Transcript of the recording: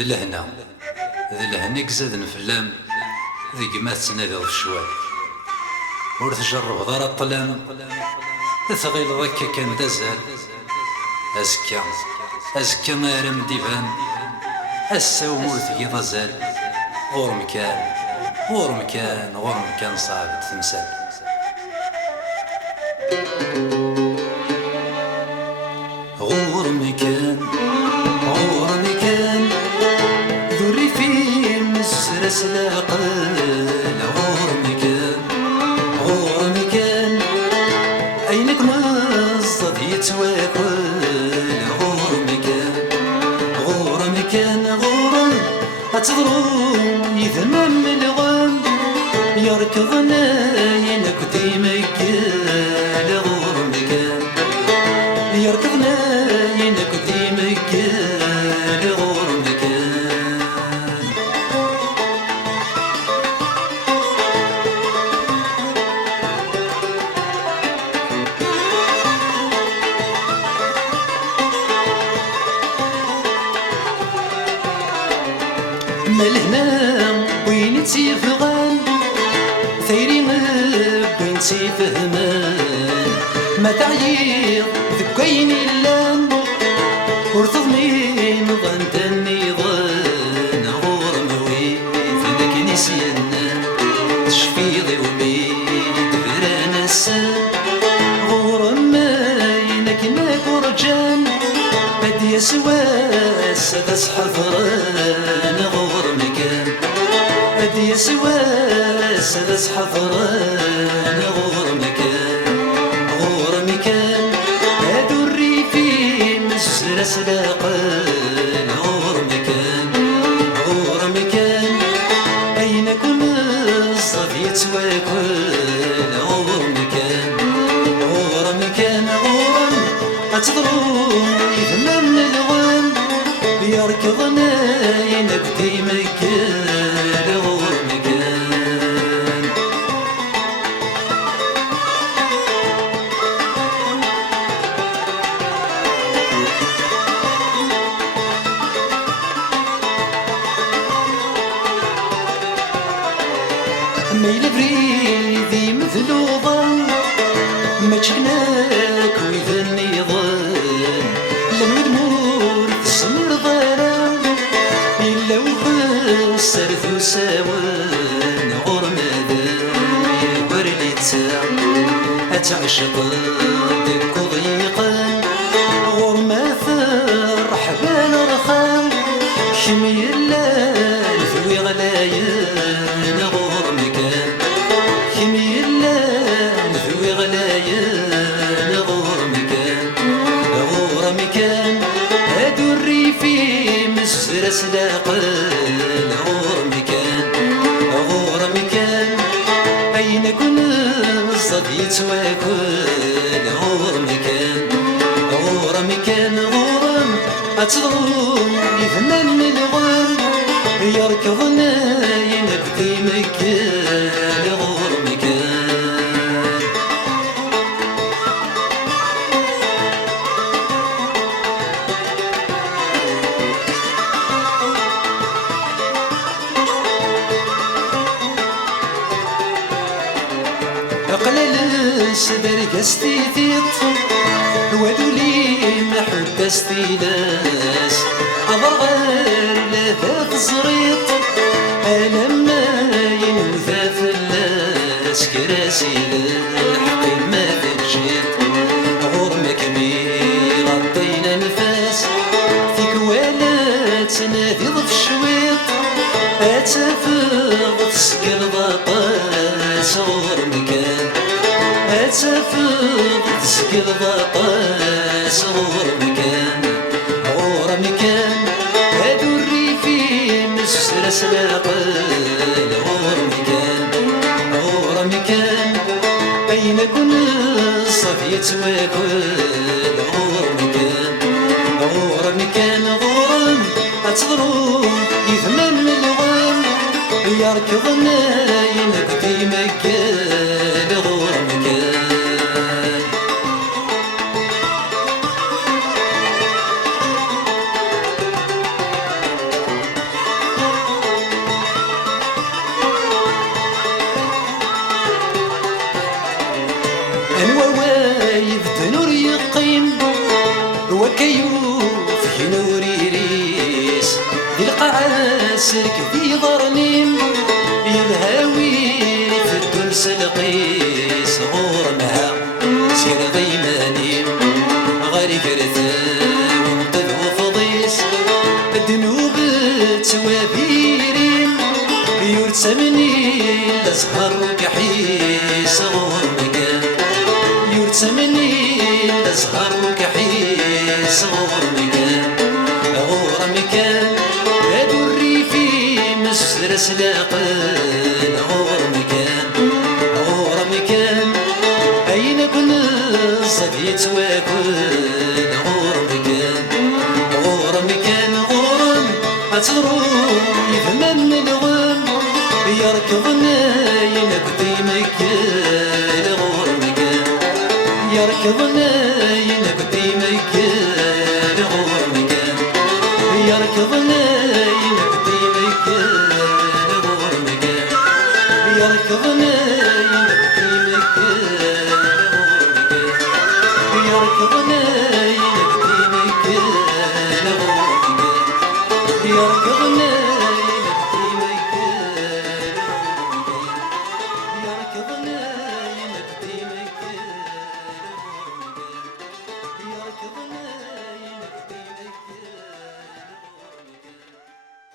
ذي لهنا ذي لهنا كزاد فلام ذي قمات تنادي في الشوال ور تجرب دار الطلام تغيل ضكا كان دزال أزكا أزكا مارم ديفان أسا وموت غزال غور مكان غور مكان غور مكان صعب تمثال غور مكان غور مكان ذري في مسر سلاقل غور مكان غور مكان أينك مصد يتواكل غور مكان غور مكان غور أتضرون يذمم الغم يركضنا ينك ديمك غور مكان يركضنا ينك ديمك غور مكان مالهنا وين تيفغان ثيري وين تيفهمان ما تعيط ذكين اللام ورتضمين ظنت النظام غور موي فداك نسينا تشفيضي وميد برانا السام غور ماينك ناك ورجان بدي سواس تسحفران غور مكان بدي سواس تسحفران غور مكان غور مكان هادو الريفي مسر سلاقل غور مكان غور مكان أينكم الصف يتواكل غور مكان غور مكان غور أتضرون يذمم الغم يركضنا ينك ديمك غور مكان ميل بريدي مثل وضل ما تشكناك وإذا النظام لما تمور تسمر ظلام إلا وخسر ثساوان غور مادام يكبر لي تساع أتعشق دك وضيقان غور ما فرح بان رخام كمي الليل في غلايان غور مكان كمي الليل في غلايان غور مكان غور مكان هادو الريفي مسر سلاقل غور مكان غور مكان أين كنا الصد يتواكل غور مكان غور مكان غور أتضرون يفهمن الغم يركضنا ينك ديمك غور مكان أقلل سبرك استيثيط ودولي محب استيلاس أضغر لذات زريط ألما ينوثى فلاس كراسي للحق ما تجيط غور مكميل غطينا نفاس فيك ولا تنادي ضف شويط أتفض تسقل بطاس غور مكان أتفض تسقل بطاس غور مكان غور مكان هادو الريفي مسر سلاقل غور مكان غور مكان أين كن الصف يتواكل غور مكان غور مكان غور أتضرون يثمن الغم يركضنا ينك ديمك غور مكان وايد نور يقيم وكيوف نور يريس ذي القاعة سلك ذي ضرنيم يلهاوي في الدنس القيس غورمها سير ضيمانيم غاري كرثا وانقذ وفضيس الذنوب توابيرين يرتمني لزهر وكحيس غور مكان يرتمني لزهر وكحيس غور مكان غور مكان هادو الريفي مسر سلاقل غور مكان غور مكان أين كن الصد يتواكل غور مكان غور مكان غورم أتضرب يفهم الغم يركضنا ينبدي مكان غور مكان يركضنا ينبدي مكان غور مكان يركضنا ينبدي مكان غور مكان يركضنا ينبدي مكان غور مكان يركضنا